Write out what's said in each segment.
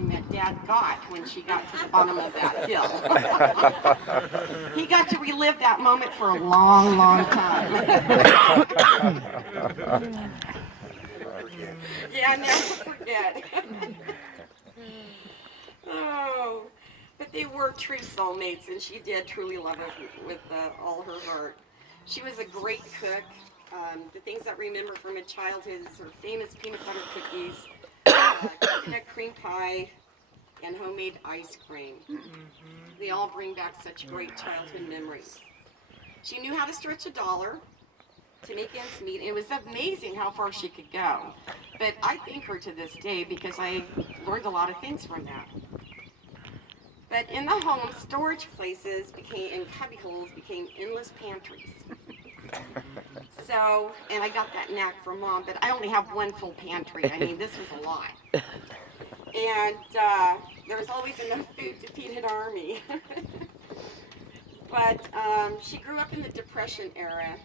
challenging that Dad got when she got to the bottom of that hill. He got to relive that moment for a long, long time. Yeah, never forget. Oh, but they were true soulmates, and she did truly love it with all her heart. She was a great cook. The things that I remember from her childhood is her famous peanut butter cookies, coconut cream pie, and homemade ice cream. They all bring back such great childhood memories. She knew how to stretch a dollar to make ends meet. It was amazing how far she could go. But I thank her to this day because I learned a lot of things from that. But in the home, storage places and cubbyholes became endless pantries. So, and I got that knack from Mom, but I only have one full pantry. I mean, this was a lot. And there was always enough food to feed an army. But she grew up in the Depression era,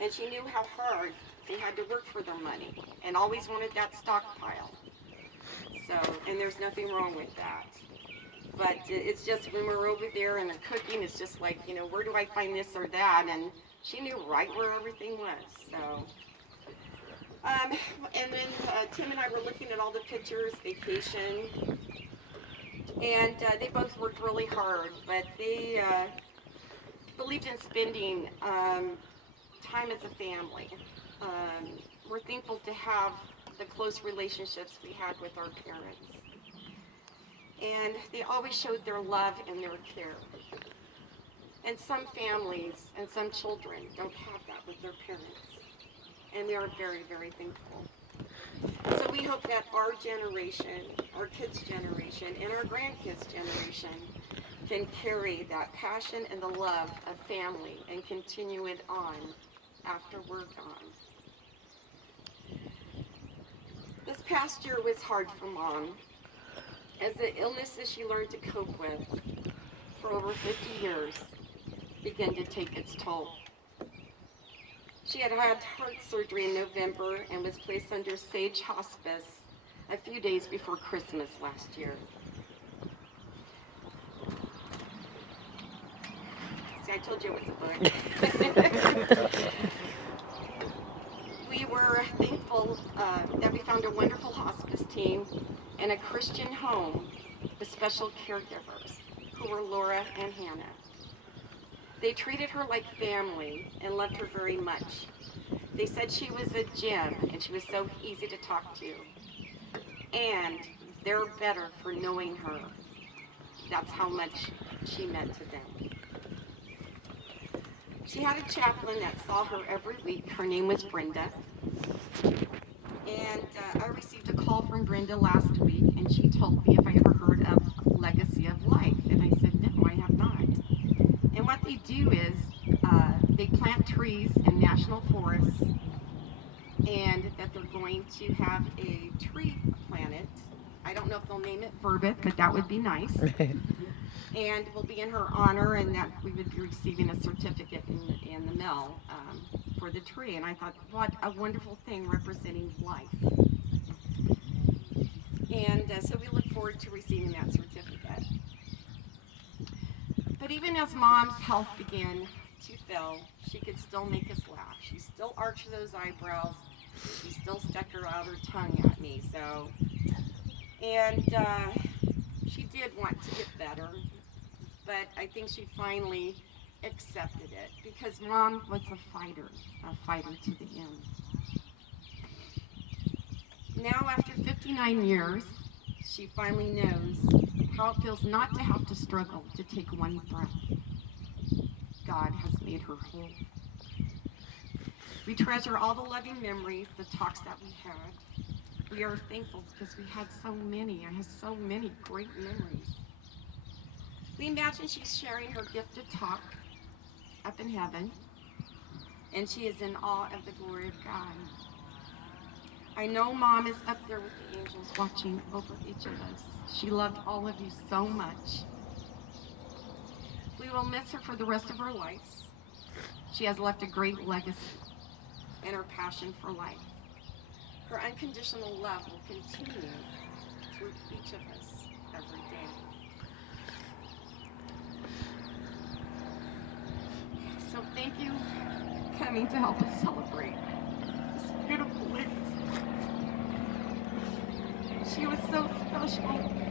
and she knew how hard they had to work for their money, and always wanted that stockpile. So, and there's nothing wrong with that. But it's just when we're over there and the cooking, it's just like, you know, where do I find this or that? And she knew right where everything was. So, and then Tim and I were looking at all the pictures, vacation, and they both worked really hard, but they believed in spending time as a family. We're thankful to have the close relationships we had with our parents. And they always showed their love and their care. And some families and some children don't have that with their parents. And we are very, very thankful. So we hope that our generation, our kids' generation, and our grandkids' generation can carry that passion and the love of family and continue it on after we're gone. This past year was hard for Mom, as the illnesses she learned to cope with for over 50 years began to take its toll. She had had heart surgery in November and was placed under Sage Hospice a few days before Christmas last year. See, I told you it was a book. We were thankful that we found a wonderful hospice team and a Christian home with special caregivers who were Laura and Hannah. They treated her like family and loved her very much. They said she was a gem and she was so easy to talk to. And they're better for knowing her. That's how much she meant to them. She had a chaplain that saw her every week. Her name was Brenda. And I received a call from Brenda last week, and she told me if I ever heard of Legacy of Life. And I said, no, I have not. And what they do is they plant trees in national forests, and that they're going to have a tree planted. I don't know if they'll name it Verbit, but that would be nice. And it will be in her honor, and that we would be receiving a certificate in the mail for the tree. And I thought, what a wonderful thing representing life. And so we look forward to receiving that certificate. But even as Mom's health began to fail, she could still make us laugh. She still arched those eyebrows. She still stuck her out her tongue at me. So, and she did want to get better, but I think she finally accepted it because Mom was a fighter to the end. Now, after 59 years, she finally knows how it feels not to have to struggle to take one breath. God has made her whole. We treasure all the loving memories, the talks that we had. We are thankful because we had so many. I have so many great memories. We imagine she's sharing her gift of talk up in heaven, and she is in awe of the glory of God. I know Mom is up there with the angels watching over each of us. She loved all of you so much. We will miss her for the rest of her lives. She has left a great legacy and her passion for life. Her unconditional love will continue through each of us. thank you for coming to help us celebrate this beautiful Liz. She was so special.